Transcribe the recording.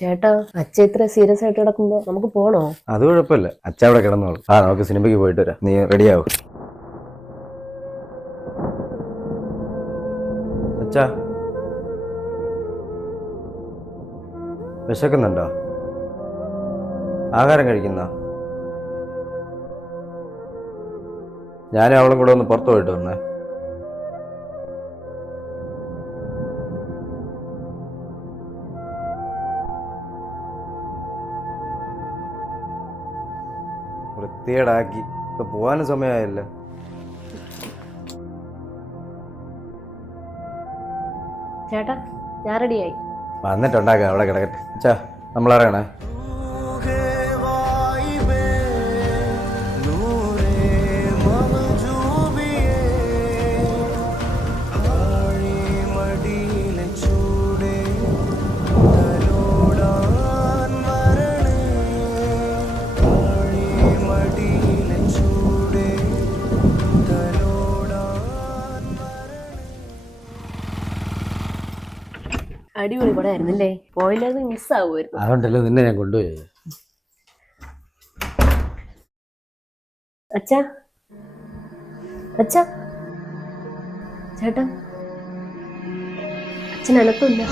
ചേട്ടാ, അച്ഛ ഇത്ര സീരിയസ് ആയിട്ട് കിടക്കുമ്പോ നമുക്ക് പോണോ? അത് കുഴപ്പമില്ല, അച്ഛ അവിടെ കിടന്നോളൂ. നമുക്ക് സിനിമയ്ക്ക് പോയിട്ട് വരാം. നീ റെഡിയാവും. അച്ഛാ, വിശക്കുന്നുണ്ടോ? ആഹാരം കഴിക്കുന്ന? ഞാനും അവളും കൂടെ ഒന്ന് പുറത്തു പോയിട്ട് വന്നേ. വൃത്തിയേടാക്കി. ഇപ്പൊ പോവാനും സമയമായല്ലോ. ചേട്ടാ, ഞാൻ റെഡിയായി. വന്നിട്ടുണ്ടാക്കാം, അവിടെ കിടക്കട്ടെ. അച്ഛാ, നമ്മളറിയണേ. അടിപൊളി പടമായിരുന്നല്ലേ? പോയില്ലാതെ മിസ് ആവുമായിരുന്നു. അതുകൊണ്ടല്ലോ നിന്നെ ഞാൻ കൊണ്ടുപോയി. അച്ഛാ, അച്ഛാ, ചേട്ടാ, അച്ഛൻ അനക്കമില്ല.